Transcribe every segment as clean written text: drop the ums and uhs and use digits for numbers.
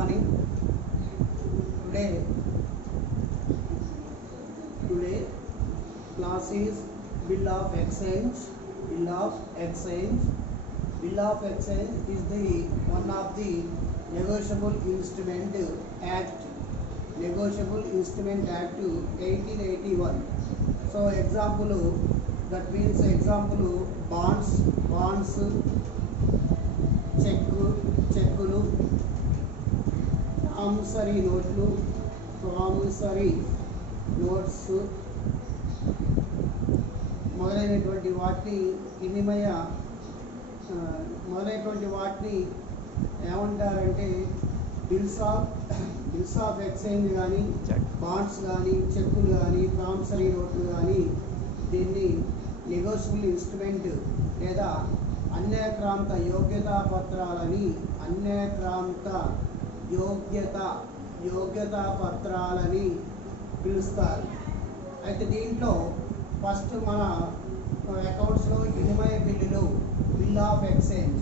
morning. Today class is bill of exchange. Bill of exchange. Bill of exchange is the one of the Negotiable Instrument Act. Negotiable Instrument Act 1881. So example, that means example bonds, చెక్కులు, promissory నోట్లు, promissory notes మొదలైనటువంటి వాటిని ఏమంటారంటే bills of exchange కానీ, bonds కానీ, చెక్కులు కానీ, promissory నోట్లు కానీ దీన్ని నెగోషియబుల్ ఇన్స్ట్రుమెంట్ లేదా అన్యాక్రాంత యోగ్యతా పత్రాలని పిలుస్తారు. అయితే దీంట్లో ఫస్ట్ మన అకౌంట్స్లో వినిమయ బిల్లులు, బిల్ ఆఫ్ ఎక్స్చేంజ్.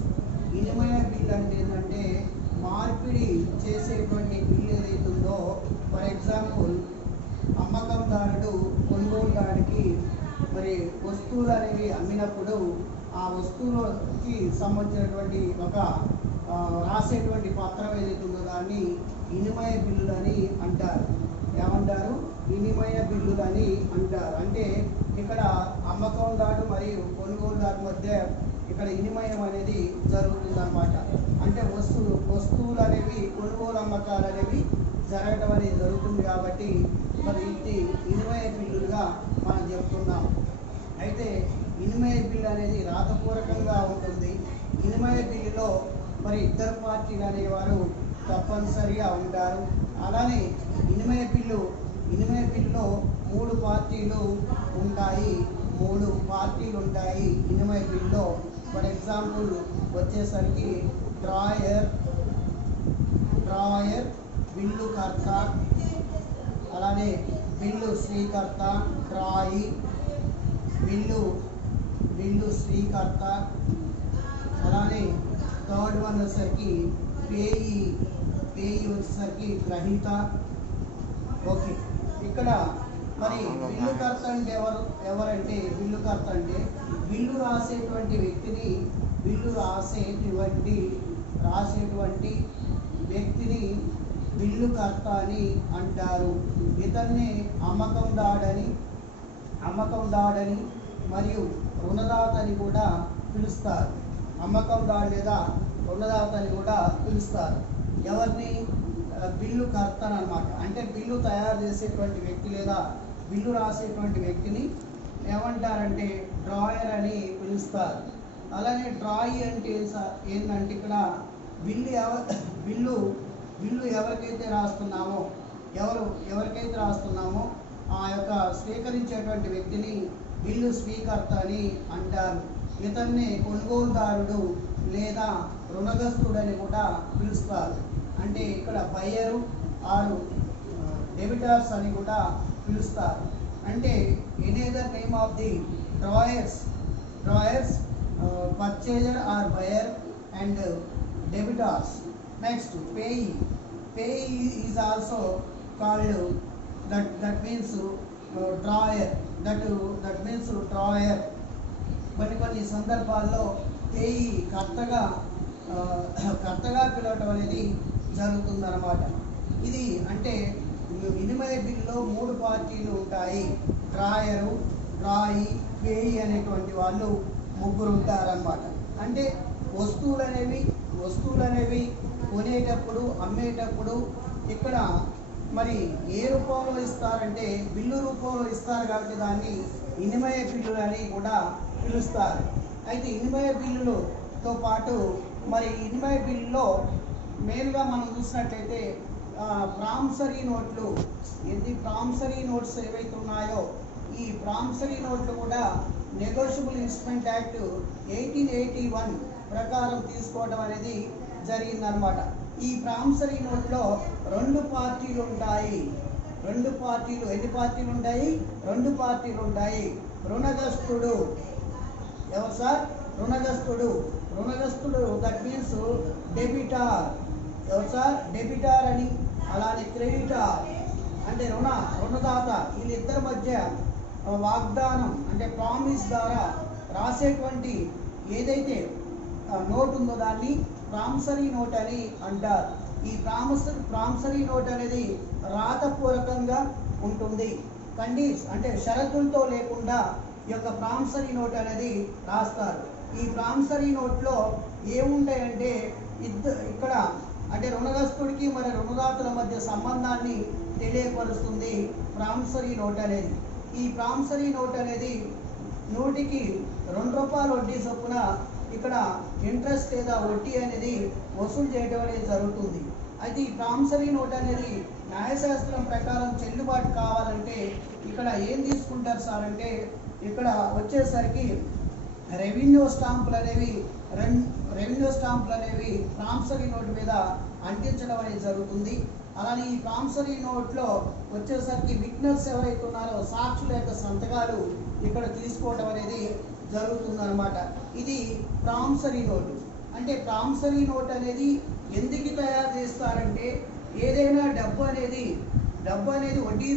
వినిమయ బిల్ అంటే ఏంటంటే మార్పిడి చేసేటువంటి బిల్లు ఏదైతుందో, ఫర్ ఎగ్జాంపుల్ అమ్మకందారుడు కొనుగోలుదారుడికి మరి వస్తువులు అనేవి అమ్మినప్పుడు ఆ వస్తువులకి సంబంధించినటువంటి ఒక రాసేటువంటి పత్రం ఏదైతుందో దాన్ని వినిమయ బిల్లులని అంటారు. ఏమంటారు? వినిమయ బిల్లులని అంటారు. అంటే ఇక్కడ అమ్మకందారు మరియు కొనుగోలుదారు మధ్య ఇక్కడ వినిమయం అనేది జరుగుతుందన్నమాట. అంటే వస్తువులు అనేవి కొనుగోలు అమ్మకాలు అనేవి జరగడం అనేది జరుగుతుంది కాబట్టి మరి ఇది వినిమయ బిల్లులుగా మనం చెప్తున్నాం. అయితే వినిమయ బిల్లు అనేది రాతపూర్వకంగా ఉంటుంది. వినిమయ బిల్లులో మరి ఇద్దరు పార్టీలు అనేవారు తప్పనిసరిగా ఉంటారు. అలానే వినిమయ బిల్లులో మూడు పార్టీలు ఉంటాయి వినిమయ బిల్లులో. ఫర్ ఎగ్జాంపుల్ వచ్చేసరికి డ్రాయర్, బిల్లుకర్త, అలానే బిల్లు స్వీకర్త, డ్రాయి, బిల్లు స్వీకర్త, అలానే థర్డ్ వన్ వచ్చేసరికి పేయి వచ్చేసరికి గ్రహీత. ఓకే, ఇక్కడ మరి బిల్లుకర్త అంటే ఎవరంటే బిల్లుకర్త అంటే బిల్లు రాసేటువంటి వ్యక్తిని బిల్లుకర్త అని అంటారు. ఇతన్ని అమ్మకందాడని మరియు రుణదాతని కూడా పిలుస్తారు. అమ్మకందాడు లేదా రుణదాతని కూడా పిలుస్తారు. ఎవరిని? బిల్లుకర్త అన్నమాట. అంటే బిల్లు తయారు చేసేటువంటి వ్యక్తి లేదా బిల్లు రాసేటువంటి వ్యక్తిని ఏమంటారంటే డ్రాయర్ అని పిలుస్తారు. అలానే డ్రాయి అంటే ఏంటంటే ఇక్కడ బిల్లు ఎవరికైతే రాస్తున్నామో ఆ యొక్క స్వీకరించేటువంటి వ్యక్తిని బిల్లు స్వీకర్త అని అంటారు. ఇతన్ని కొనుగోలుదారుడు లేదా రుణగ్రస్తుడని కూడా పిలుస్తారు. అంటే ఇక్కడ బయ్యరు ఆరు డెబిటర్స్ అని కూడా పిలుస్తారు. అంటే another name of the drawers purchaser or buyer and debtors. Next payee is also called that means drawer. That means drawer. కొన్ని సందర్భాల్లో పేయి కర్తగా పిలవటం అనేది జరుగుతుందన్నమాట. ఇది అంటే వినిమయ బిల్లులో మూడు పార్టీలు ఉంటాయి. డ్రాయరు, డ్రాయి, పేయి అనేటువంటి వాళ్ళు ముగ్గురు ఉంటారన్నమాట. అంటే వస్తువులనేవి కొనేటప్పుడు, అమ్మేటప్పుడు ఇక్కడ మరి ఏ రూపంలో ఇస్తారంటే బిల్లు రూపంలో ఇస్తారు కాబట్టి దాన్ని వినిమయ బిల్లులు అని కూడా పిలుస్తారు. అయితే వినిమయ బిల్లులతో పాటు మరి వినిమయ బిల్లులో మెయిన్గా మనం చూసినట్లయితే ప్రామిసరీ నోట్స్ ఏవైతే ఉన్నాయో ఈ ప్రామిసరీ నోట్లు కూడా నెగోషియబుల్ ఇన్స్ట్రుమెంట్ యాక్ట్ 1881 ప్రకారం తీసుకోవడం అనేది జరిగిందనమాట. ఈ ప్రామిసరీ నోట్లో రెండు పార్టీలు ఉంటాయి. ఎన్ని పార్టీలు ఉంటాయి? రెండు పార్టీలు ఉంటాయి. రుణగ్రస్తుడు ఎవరు సార్? రుణగ్రస్తుడు దట్ మీన్స్ డెబిటార్. ఎవరు సార్? డెబిటార్ అని, అలానే క్రెడిటార్ అంటే రుణదాత, వీళ్ళిద్దరి మధ్య వాగ్దానం అంటే ప్రామిస్ ద్వారా రాసేటువంటి ఏదైతే నోట్ ఉందో దాన్ని ప్రామిసరీ నోట్ అని అంటారు. ఈ ప్రామిసరీ నోట్ అనేది రాతపూర్వకంగా ఉంటుంది. అంటే షరతులతో లేకుండా ఈ యొక్క ప్రామిసరీ నోట్ అనేది రాస్తారు. ఈ ప్రామిసరీ నోట్లో ఏముంటాయంటే ఇక్కడ అంటే రుణగ్రస్తుడికి మరి రుణదాతల మధ్య సంబంధాన్ని తెలియపరుస్తుంది ప్రామిసరీ నోట్ అనేది. ఈ ప్రామిసరీ నోట్ అనేది 100కి ₹2 వడ్డీ చొప్పున ఇక్కడ ఇంట్రెస్ట్ లేదా వడ్డీ అనేది వసూలు చేయడం అనేది జరుగుతుంది. అయితే ఈ ప్రామిసరీ నోట్ అనేది న్యాయశాస్త్రం ప్రకారం చెల్లుబాటు కావాలంటే ఇక్కడ ఏం తీసుకుంటారు సార్ అంటే ఇక్కడ వచ్చేసరికి రెవెన్యూ స్టాంపులు అనేవి ప్రామిసరీ నోట్ మీద అంటించడం అనేది జరుగుతుంది. అలానే ఈ ప్రామిసరీ నోట్లో వచ్చేసరికి విట్నెస్ ఎవరైతే ఉన్నారో సాక్షుల యొక్క సంతకాలు ఇక్కడ తీసుకోవడం అనేది జరుగుతుందన్నమాట. ఇది ప్రామిసరీ నోటు. అంటే ప్రామిసరీ నోట్ అనేది ఎందుకు తయారు చేస్తారంటే ఏదైనా డబ్బు అనేది వడ్డీ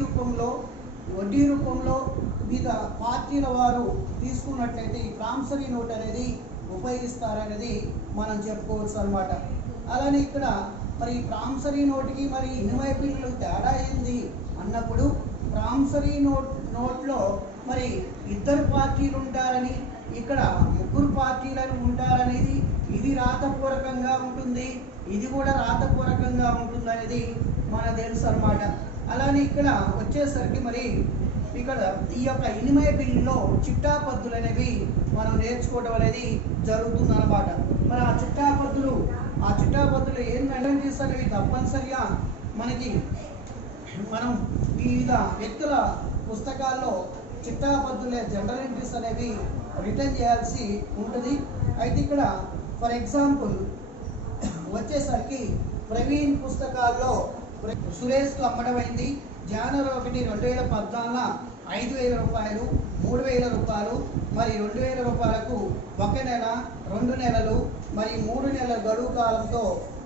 రూపంలో మీద పార్టీల వారు తీసుకున్నట్లయితే ఈ ప్రామిసరీ నోట్ అనేది ఉపయోగిస్తారనేది మనం చెప్పుకోవచ్చు అన్నమాట. అలానే ఇక్కడ మరి ప్రామిసరీ నోట్కి మరి ఇన్వాయిస్ బిల్లు తేడా ఏంది అన్నప్పుడు ప్రామిసరీ నోట్లో మరి 2 పార్టీలు ఉంటారని, ఇక్కడ 3 పార్టీలను ఉంటారనేది ఇది రాతపూర్వకంగా ఉంటుంది, ఇది కూడా రాతపూర్వకంగా ఉంటుంది అనేది మనకు తెలుసు అన్నమాట. అలానే ఇక్కడ వచ్చేసరికి మరి ఇక్కడ ఈ యొక్క ఇన్వాయిస్ బిల్లులో చిట్టాపద్దులు అనేవి మనం నేర్చుకోవడం అనేది జరుగుతుంది అన్నమాట. మరి ఆ చిట్టాపద్దులు ఏం మెయింటైన్ అనేవి తప్పనిసరిగా మనం వివిధ వ్యక్తుల పుస్తకాల్లో చిట్టాపద్దులే జనరల్ ఎంట్రీస్ అనేవి రిటర్న్ చేయాల్సి ఉంటుంది. అయితే ఇక్కడ ఫర్ ఎగ్జాంపుల్ వచ్చేసరికి ప్రవీణ్ పుస్తకాల్లో సురేష్కు అమ్మడమైంది జనవరి 1, 2014 ₹5,000, ₹3,000, మరి ₹2,000కు 1 నెల, 2 నెలలు, మరి 3 నెలల గడువు కాలంతో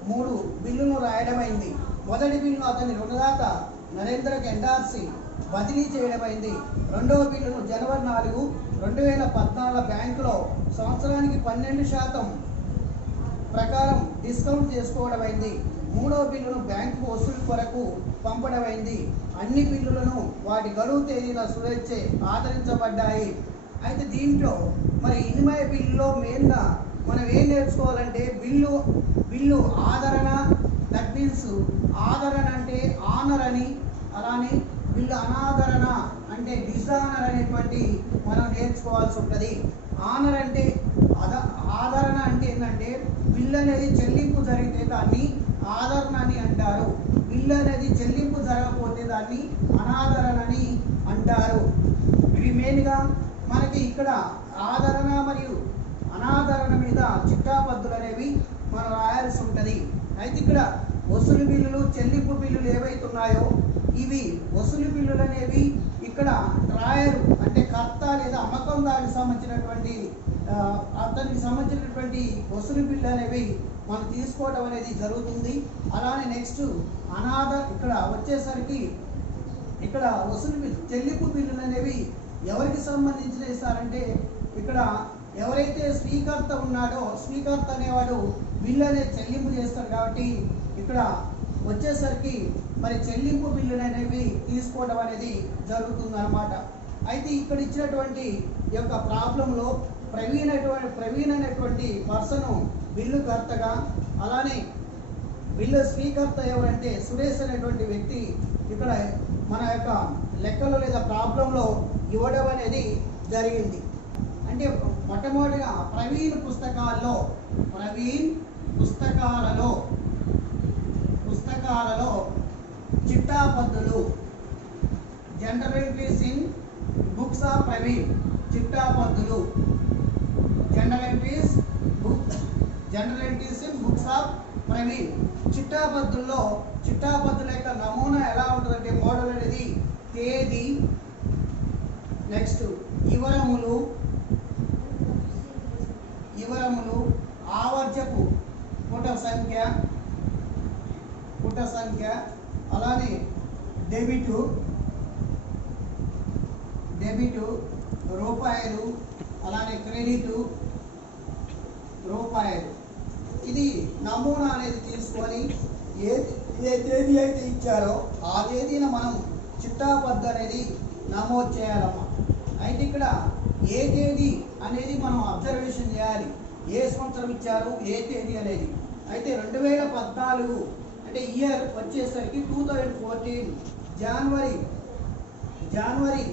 3 బిల్లులు రాయడమైంది. మొదటి బిల్లును అతని రుణదాత నరేంద్రకు ఎండార్సి బదిలీ చేయడమైంది. రెండవ బిల్లును జనవరి 4, 2014 బ్యాంకులో సంవత్సరానికి 12% ప్రకారం డిస్కౌంట్ చేసుకోవడమైంది. మూడవ బిల్లును బ్యాంకు వసూలు కొరకు పంపడమైంది. అన్ని బిల్లులను వాటి గడువు తేదీన స్వేచ్ఛే ఆదరించబడ్డాయి. అయితే దీంట్లో మరి ఇన్వాయిస్ బిల్లులో మెయిన్గా మనం ఏం నేర్చుకోవాలంటే బిల్లు ఆదరణ, దట్ మీన్స్ ఆదరణ అంటే ఆనర్ అని, అలానే బిల్లు అనాదరణ అంటే డిజానర్ అనేటువంటి మనం నేర్చుకోవాల్సి ఉంటుంది. ఆనర్ అంటే ఆదరణ అంటే ఏంటంటే బిల్లు అనేది చెల్లింపు జరిగితే దాన్ని ఆదరణ అని అంటారు. బిల్లు అనేది చెల్లింపు జరగకపోతే దాన్ని అనాదరణ అని అంటారు. ఇవి మెయిన్గా మనకి ఇక్కడ ఆదరణ మరియు అనాదరణ మీద చిట్టాపద్దులు అనేవి మనం రాయాల్సి ఉంటుంది. అయితే ఇక్కడ వసూలు బిల్లులు, చెల్లింపు బిల్లులు ఏవైతే ఉన్నాయో ఇవి వసూలు బిల్లులు అనేవి ఇక్కడ రాయరు అంటే కర్త లేదా అమ్మకందారునికి సంబంధించినటువంటి వసూలు బిల్లు అనేవి మనం తీసుకోవడం అనేది జరుగుతుంది. అలానే నెక్స్ట్ ఇక్కడ వచ్చేసరికి ఇక్కడ వసూలు బిల్లు, చెల్లింపు బిల్లులు అనేవి ఎవరికి సంబంధించినవి సార్ అంటే ఇక్కడ ఎవరైతే స్వీకర్త ఉన్నాడో స్వీకర్త అనేవాడు బిల్లు అనేది చెల్లింపు చేస్తారు కాబట్టి ఇక్కడ వచ్చేసరికి మరి చెల్లింపు బిల్లులు అనేవి తీసుకోవడం అనేది జరుగుతుంది అన్నమాట. అయితే ఇక్కడ ఇచ్చినటువంటి ఈ యొక్క ప్రాబ్లంలో ప్రవీణ్ అనేటువంటి పర్సను బిల్లు కర్తగా, అలానే బిల్లు స్వీకర్త ఎవరంటే సురేష్ అనేటువంటి వ్యక్తి ఇక్కడ మన యొక్క లెక్కలో లేదా ప్రాబ్లంలో ఇవ్వడం అనేది జరిగింది. అంటే మొట్టమొదటిగా ప్రవీణ్ పుస్తకాలలో చిట్టాపద్దులు, journal entries in books of Praveen, చిట్టాపద్దులు, journal entries in books of Praveen. చిట్టాపద్దుల యొక్క నమూనా ఎలా ఉంటుందంటే మోడల్ అనేది తేదీ, నెక్స్ట్ వివరములు, ఆవర్జపు పుట సంఖ్య, పుట సంఖ్య, అలానే డెబిటు రూపాయలు, అలానే క్రెడిటు రూపాయలు. ఇది నమూనా అనేది తీసుకొని ఏ తేదీ అయితే ఇచ్చారో ఆ తేదీన మనం చిట్టాపద్దు అనేది నమోదు చేయాలమ్మా. అయితే ఇక్కడ ఏ తేదీ అనేది మనం అబ్జర్వేషన్ చేయాలి, ఏ సంవత్సరం ఇచ్చారు, ఏ తేదీ అనేది. అయితే 2014 అంటే ఇయర్ వచ్చేసరికి 2014 జనవరి 1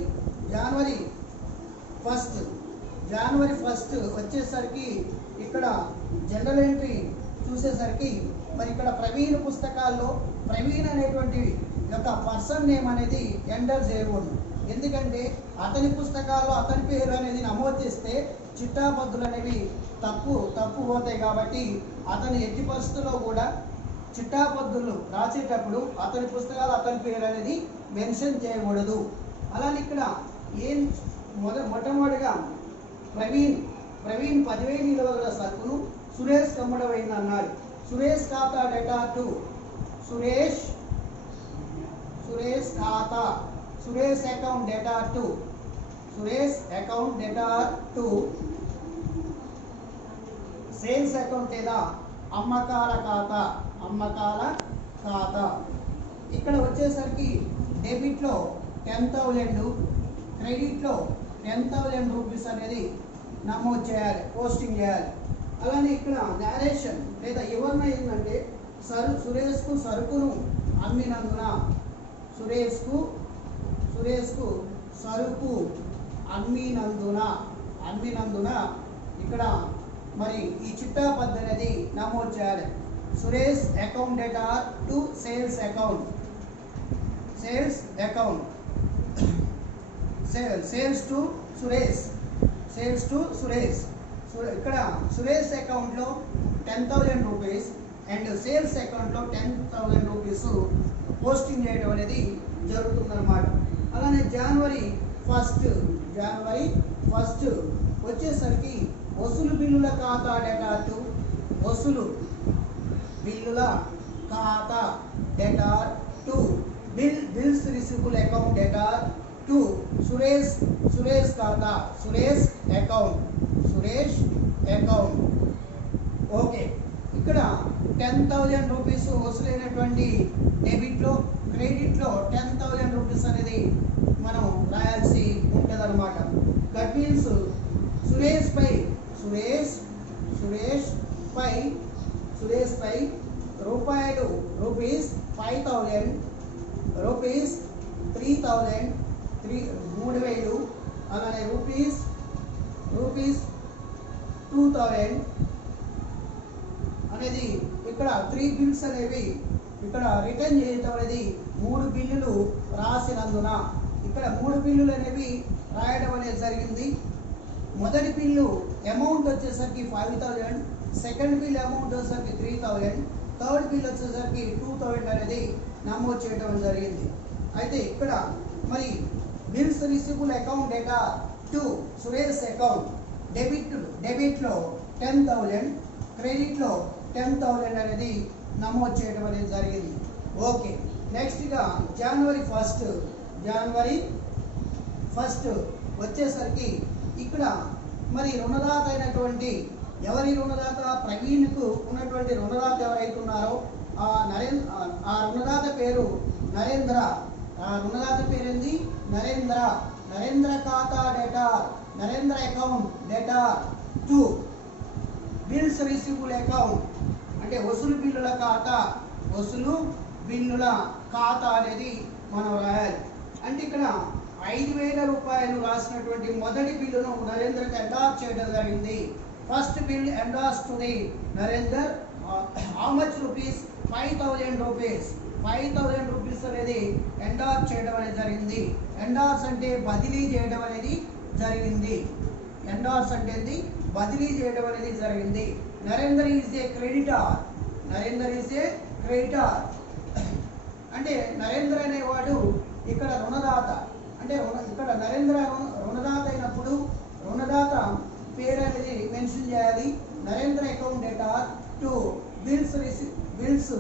వచ్చేసరికి ఇక్కడ జనరల్ ఎంట్రీ చూసేసరికి మరి ఇక్కడ ప్రవీణ్ పుస్తకాల్లో ప్రవీణ్ అనేటువంటి యొక్క పర్సన్ నేమ్ అనేది ఎంటర్ చేయకూడదు. ఎందుకంటే అతని పుస్తకాల్లో అతని పేరు అనేది నమోదు చేస్తే చిట్టాపద్దులు అనేవి తప్పు పోతాయి. కాబట్టి అతని ఎట్టి పరిస్థితుల్లో కూడా చిట్టాపద్దులు రాసేటప్పుడు అతని పుస్తకాలు అతని పేరు అనేది మెన్షన్ చేయకూడదు. అలానే ఇక్కడ ఏం మొట్టమొదటిగా ప్రవీణ్ 10,000 విలువ గల సరుకును సురేష్ కమ్మడమైంది అన్నాడు. సురేష్ ఖాతా data to Suresh account debtor to sales account లేదా అమ్మకాల ఖాతా. ఇక్కడ వచ్చేసరికి డెబిట్లో 10,000, క్రెడిట్లో 10,000 రూపీస్ అనేది నమోదు చేయాలి, పోస్టింగ్ చేయాలి. అలానే ఇక్కడ నేరేషన్ లేదా వివరణ ఏంటంటే సురేష్కు సరుకును అమ్మినందున సురేష్కు సరుకు అమ్మినందున ఇక్కడ మరి ఈ చిట్టాపద్దు అనేది నమోదు చేయాలి. Suresh account debtor to sales account sales to Suresh. ఇక్కడ సురేష్ అకౌంట్లో 10,000 రూపీస్ అండ్ సేల్స్ అకౌంట్లో 10,000 రూపీస్ పోస్టింగ్ చేయడం అనేది జరుగుతుందన్నమాట. అలానే జనవరి 1 వచ్చేసరికి వసూలు బిల్లుల ఖాతా data to bills receivable account debtor to Suresh ఖాతా సురేష్ అకౌంట్. ఓకే, ఇక్కడ 10,000 రూపీస్ వసూలైనటువంటి డెబిట్లో క్రెడిట్లో 10,000 రూపీస్ అనేది మనం రాయాల్సి ఉంటుంది అనమాట. దట్ మీన్స్ సురేష్ పై రూపాయలు రూపీస్ 5,000, రూపీస్ 3,000 3,000, అలానే రూపీస్ 2,000 అనేది ఇక్కడ 3 బిల్స్ అనేవి ఇక్కడ రిటర్న్ చేయడం అనేది 3 బిల్లులు రాసినందున ఇక్కడ 3 బిల్లులు అనేవి రాయడం అనేది జరిగింది. మొదటి బిల్లు అమౌంట్ వచ్చేసరికి 5,000, సెకండ్ బిల్ అమౌంట్ వచ్చేసరికి 3,000, థర్డ్ బిల్ వచ్చేసరికి 2,000 అనేది నమోదు చేయడం జరిగింది. అయితే ఇక్కడ మరి bills receivable account debtor to Suresh account డెబిట్లో 10,000, క్రెడిట్లో 10,000 అనేది నమోదు చేయడం అనేది జరిగింది. ఓకే, నెక్స్ట్గా జనవరి 1 వచ్చేసరికి ఇక్కడ మరి రుణదాత అయినటువంటి ఎవరి రుణదాత ప్రవీణ్కు ఉన్నటువంటి రుణదాత ఎవరైతే ఉన్నారో ఆ రుణదాత పేరు నరేంద్ర. ఆ రుణదాత పేరేంది? నరేంద్ర ఖాతా data Narendra account debtor to bills receivable account అంటే వసూలు బిల్లుల ఖాతా అనేది మనం రాయాలి. అంటే ఇక్కడ 5,000 రూపాయలు రాసినటువంటి మొదటి బిల్లును నరేంద్రకి ఎండార్స్ చేయడం జరిగింది. First bill endorse to the Narender how much rupees 5,000 rupees 5,000 rupees అనేది ఎండార్స్ చేయడం అనేది జరిగింది. ఎండార్స్ అంటే బదిలీ చేయడం అనేది జరిగింది. Narender is a creditor. అంటే నరేంద్ర అనేవాడు ఇక్కడ రుణదాత. అంటే ఇక్కడ నరేంద్ర రుణదాత అయినప్పుడు రుణదాత పేరు అనేది మెన్షన్ చేయాలి. Narendra account debtor to bills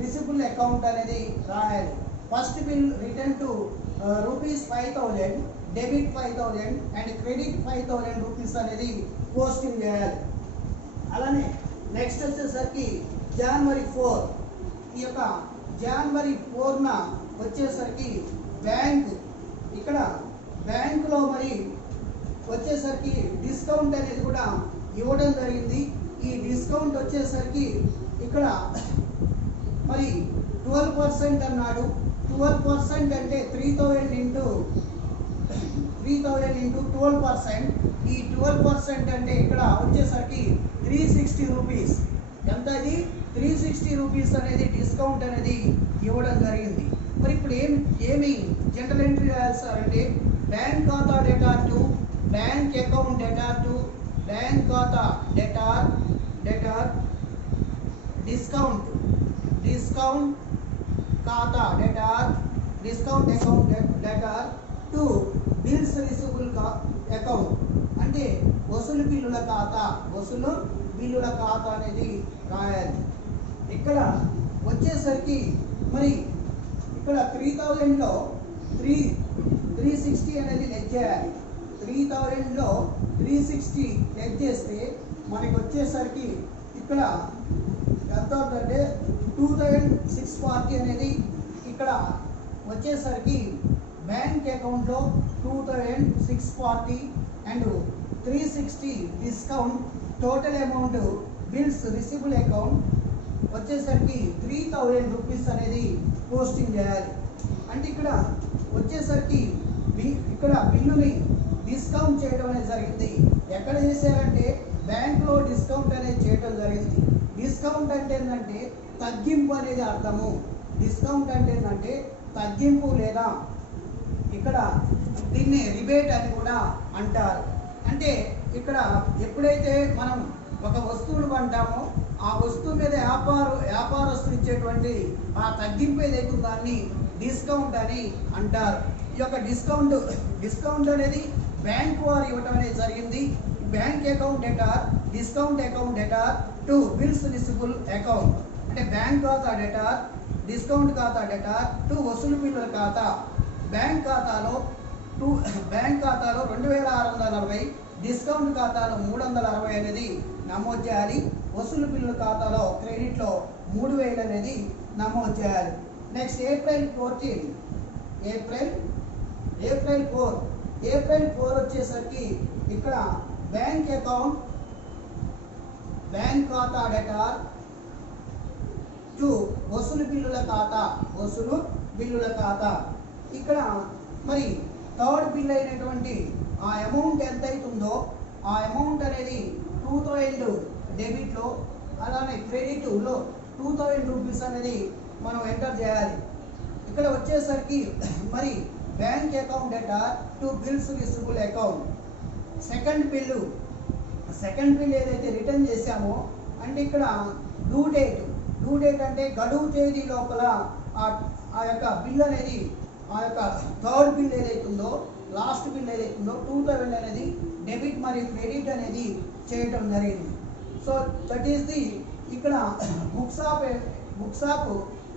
receivable account అనేది రాయాలి. First bill return to rupees 5,000, debit 5,000 and credit 5,000 rupees అనేది పోస్టింగ్ చేయాలి. అలానే నెక్స్ట్ వచ్చేసరికి జనవరి 4, ఈ యొక్క జనవరి 4న వచ్చేసరికి ఇక్కడ బ్యాంకులో మరి వచ్చేసరికి డిస్కౌంట్ అనేది కూడా ఇవ్వడం జరిగింది. ఈ డిస్కౌంట్ వచ్చేసరికి ఇక్కడ మరి 12% అన్నాడు. 12% అంటే 3,000 ఇంటూ 12%. ఈ 12% అంటే ఇక్కడ వచ్చేసరికి 360 రూపీస్. ఎంత ఇది? 360 రూపీస్ అనేది డిస్కౌంట్ అనేది ఇవ్వడం జరిగింది. మరి ఇప్పుడు ఏమి జనరల్ ఎంట్రీ రాయాలంటే బ్యాంక్ ఖాతా debtor to bank account debtor to bank ఖాతా డేటార్ డిస్కౌంట్ ఖాతా debtor discount account debtor to bills receivable account అంటే వసూలు బిల్లుల ఖాతా అనేది రాయాలి. ఇక్కడ వచ్చేసరికి మరి ఇక్కడ 3,000లో 360 అనేది లెస్ చేయాలి. 3,000లో 360 లెస్ చేస్తే మనకి వచ్చేసరికి ఇక్కడ ఎంత అవుతుందంటే 2,640 అనేది ఇక్కడ వచ్చేసరికి బ్యాంక్ అకౌంట్లో 2,640 and 360 discount total amount bills receivable account వచ్చేసరికి 3,000 రూపీస్ అనేది పోస్టింగ్ చేయాలి. అంటే ఇక్కడ వచ్చేసరికి ఇక్కడ బిల్లుని డిస్కౌంట్ చేయడం అనేది జరిగింది. ఎక్కడ చేశారంటే బ్యాంకులో డిస్కౌంట్ అనేది చేయడం జరిగింది. డిస్కౌంట్ అంటే ఏంటంటే తగ్గింపు అనేది అర్థము. డిస్కౌంట్ అంటే ఏంటంటే తగ్గింపు లేదా ఇక్కడ దీన్ని రిబేట్ అని కూడా అంటారు. అంటే ఇక్కడ ఎప్పుడైతే మనం ఒక వస్తువును కొంటామో ఆ వస్తువు మీద వ్యాపారస్తులు ఇచ్చేటువంటి ఆ తగ్గింపు ఏదైతే దాన్ని డిస్కౌంట్ అని అంటారు. ఈ యొక్క డిస్కౌంట్ అనేది బ్యాంక్ వారు ఇవ్వటం అనేది జరిగింది. Bank account debtor discount account debtor to bills receivable account అంటే బ్యాంక్ ఖాతా డేటార్ డిస్కౌంట్ ఖాతా డేటార్ టు వసూలు బిల్లుల ఖాతా బ్యాంక్ ఖాతాలో 2,640, డిస్కౌంట్ ఖాతాలో 360 అనేది నమోదు చేయాలి. వసూలు బిల్లుల ఖాతాలో క్రెడిట్లో 3,000 అనేది నమోదు చేయాలి. నెక్స్ట్ ఏప్రిల్ 4 వచ్చేసరికి ఇక్కడ బ్యాంక్ ఖాతా డేటార్ టు వసూలు బిల్లుల ఖాతా ఇక్కడ మరి థర్డ్ బిల్ అయినటువంటి ఆ అమౌంట్ ఎంత అవుతుందో ఆ అమౌంట్ అనేది 2,000 డెబిట్లో అలానే క్రెడిట్లో 2,000 రూపీస్ అనేది మనం ఎంటర్ చేయాలి. ఇక్కడ వచ్చేసరికి మరి bank account debtor to bills receivable account second bill ఏదైతే రిటర్న్ చేశామో అంటే ఇక్కడ డ్యూ డేట్ అంటే గడువు తేదీ లోపల ఆ యొక్క బిల్ అనేది ఆ యొక్క థర్డ్ బిల్ ఏదైతుందో లాస్ట్ బిల్ ఏదైతుందో 2,000 అనేది డెబిట్ మరియు క్రెడిట్ అనేది చేయటం జరిగింది. సో దట్ ఈస్ ది ఇక్కడ books of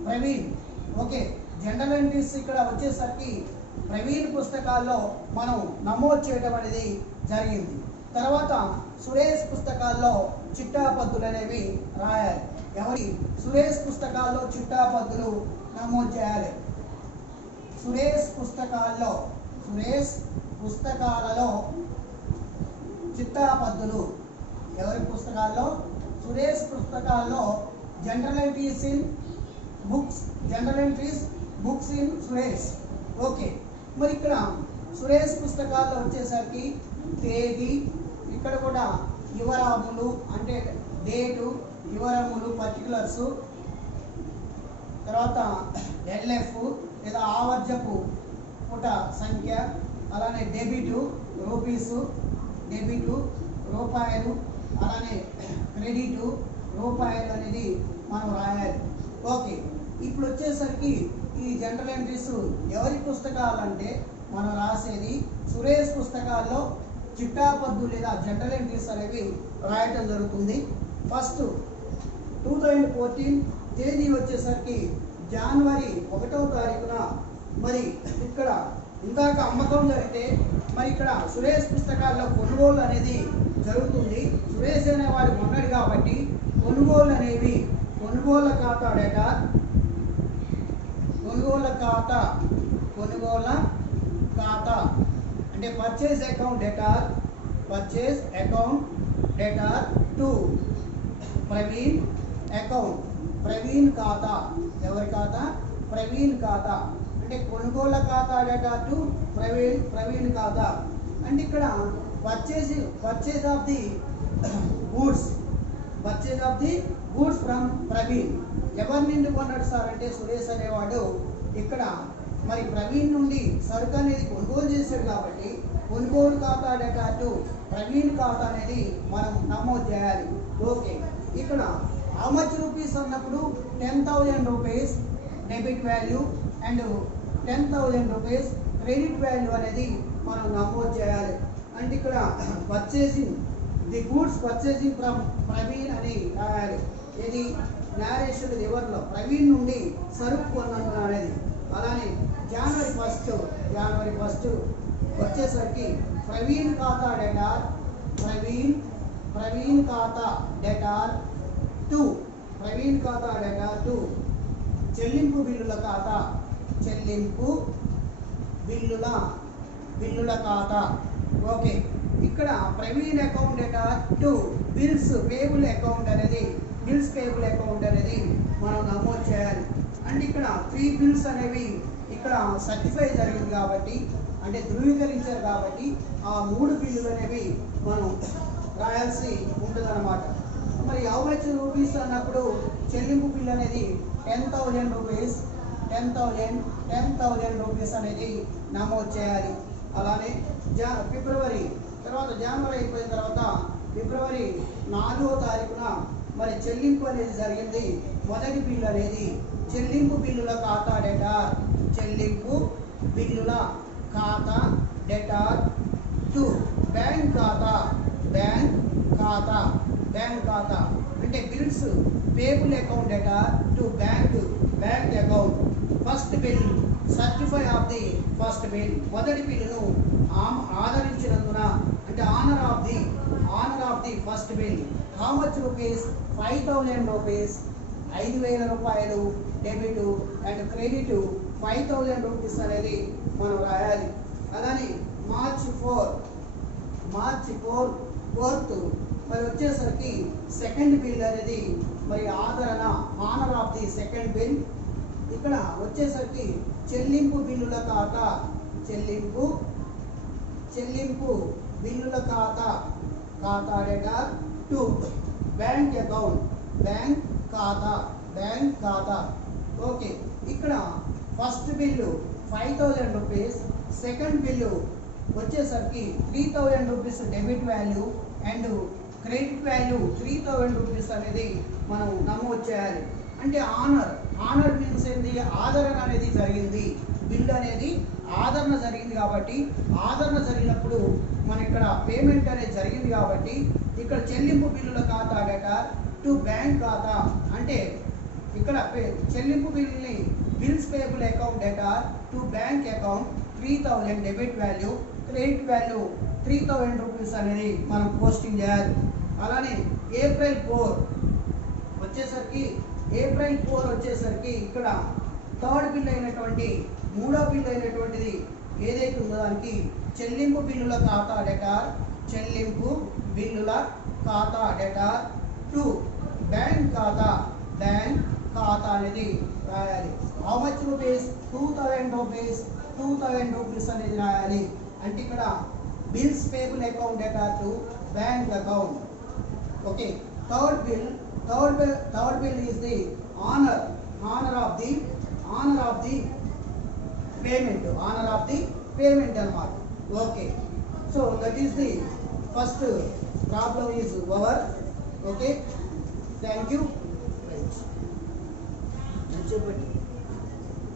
Praveen. Okay, general entries ఇక్కడ వచ్చేసరికి ప్రవీణ్ పుస్తకాల్లో మనం నమోదు చేయడం అనేది జరిగింది. తర్వాత సురేష్ పుస్తకాల్లో చిట్టాపద్దులు అనేవి రాయాలి. సురేష్ పుస్తకాల్లో చిట్టాపద్దులు నమోదు చేయాలి. సురేష్ పుస్తకాలలో చిట్టాపద్దులు ఎవరి పుస్తకాల్లో? సురేష్ పుస్తకాల్లో general entries books in Suresh. Okay, మరి ఇక్కడ సురేష్ పుస్తకాల్లో వచ్చేసరికి తేదీ, ఇక్కడ కూడా వివరములు అంటే డేటు, వివరములు పర్టికులర్స్, తర్వాత LF లేదా ఆవర్జపు పుట సంఖ్య, అలానే డెబిటు రూపాయలు, అలానే క్రెడిటు రూపాయలు అనేది మనం రాయాలి. ఓకే, ఇప్పుడు వచ్చేసరికి ఈ జనరల్ ఎంట్రీస్ ఎవరి పుస్తకాలు అంటే మనం రాసేది సురేష్ పుస్తకాల్లో చిట్టాపద్దు లేదా జనరల్ ఎంట్రీస్ అనేవి రాయటం జరుగుతుంది. ఫస్ట్ 2014 తేదీ వచ్చేసరికి జనవరి 1వ తారీఖున మరి ఇక్కడ ఇందాక అమ్మకం జరిగితే మరి ఇక్కడ సురేష్ పుస్తకాల్లో కొనుగోలు అనేది జరుగుతుంది. సురేష్ అనేవాడు మొన్నడు కాబట్టి కొనుగోలు అనేవి కొనుగోలు ఖాతా డేటా అంటే purchase account debtor to Praveen ఖాతా. ఎవరి ఖాతా? ప్రవీణ్ ఖాతా. అంటే కొనుగోలు ఖాతా డేటా టు ప్రవీణ్ ఖాతా. అంటే ఇక్కడ purchase of the goods from Praveen. ఎవరి నుండి కొన్నాడు సార్ అంటే సురేష్ అనేవాడు ఇక్కడ మరి ప్రవీణ్ నుండి సరుకు అనేది కొనుగోలు చేశాడు కాబట్టి కొనుగోలు ఖాతా డేటా టు ప్రవీణ్ ఖాతా అనేది మనం నమోదు చేయాలి. ఓకే, ఇక్కడ హౌ మచ్ రూపీస్ అన్నప్పుడు 10,000 rupees debit value and 10,000 rupees credit value అనేది మనం నమోదు చేయాలి. అంటే ఇక్కడ the goods purchasing from Praveen అని రాయాలి. ఇది నేరేషన్ ఎవరిలో ప్రవీణ్ నుండి సరుకు కొన్నాను అనేది. అలానే జనవరి 1 వచ్చేసరికి ప్రవీణ్ ఖాతా డేటా టు చెల్లింపు బిల్లుల ఖాతా. ఓకే, ఇక్కడ Praveen account debtor to bills payable account అనేది మనం నమోదు చేయాలి. అంటే ఇక్కడ 3 బిల్స్ అనేవి ఇక్కడ సర్టిఫై జరిగింది కాబట్టి అంటే ధృవీకరించారు కాబట్టి ఆ 3 బిల్లులు అనేవి మనం రాయాల్సి ఉంటుందన్నమాట. మరి హౌ మచ్ రూపీస్ అన్నప్పుడు చెల్లింపు బిల్లు అనేది 10,000 రూపీస్ అనేది నమోదు చేయాలి. అలానే ఫిబ్రవరి తర్వాత జనవరి అయిపోయిన తర్వాత ఫిబ్రవరి 4వ తారీఖున మరి చెల్లింపు అనేది జరిగింది. మొదటి బిల్లు అనేది చెల్లింపు బిల్లుల ఖాతా డేటా టు బ్యాంక్ ఖాతా. అంటే bills payable account debtor to bank account. First bill certify of the first bill. మొదటి బిల్లును ఆదరించినందున అంటే honour of the first bill. How much rupees 5,000 rupees 5,000 రూపాయలు డెబిట్ అండ్ క్రెడిట్ 5,000 రూపీస్ అనేది మనం రాయాలి. అలానే మార్చ్ 4th మరి వచ్చేసరికి సెకండ్ బిల్ అనేది మరి honour of the second bill. ఇక్కడ వచ్చేసరికి చెల్లింపు బిల్లుల ఖాతా డేటా టు బ్యాంక్ ఖాతా. ఓకే, ఇక్కడ first bill 5,000 rupees, second bill వచ్చేసరికి 3,000 rupees debit value and credit value 3,000 rupees అనేది మనం నమోదు చేయాలి. అంటే ఆనర్ మీన్స్ ఏంటి? ఆదరణ అనేది జరిగింది. బిల్ అనేది ఆదరణ జరిగింది కాబట్టి ఆదరణ జరిగినప్పుడు మన ఇక్కడ పేమెంట్ అనేది జరిగింది కాబట్టి ఇక్కడ చెల్లింపు బిల్లుల ఖాతా డేటా టు బ్యాంక్ ఖాతా. అంటే ఇక్కడ చెల్లింపు బిల్లుని bills payable account debtor to bank account 3,000 debit value credit value 3,000 rupees అనేది మనం పోస్టింగ్ చేయాలి. అలానే ఏప్రిల్ 4 వచ్చేసరికి ఇక్కడ థర్డ్ బిల్ అయినటువంటి 3వ బిల్ అయినటువంటిది ఏదైతే ఉందో దానికి చెల్లింపు బిల్లుల ఖాతా డేటా టు బ్యాంక్ ఖాతా అనేది రాయాలి. హౌ మచ్ రూపీస్ 2,000 రూపీస్ అనేది రాయాలి. అంటే ఇక్కడ bills payable account debtor to bank account. Okay, third bill is the honour of the payment అన్నమాట. Okay, so that is the first problem is over. Okay, thank you.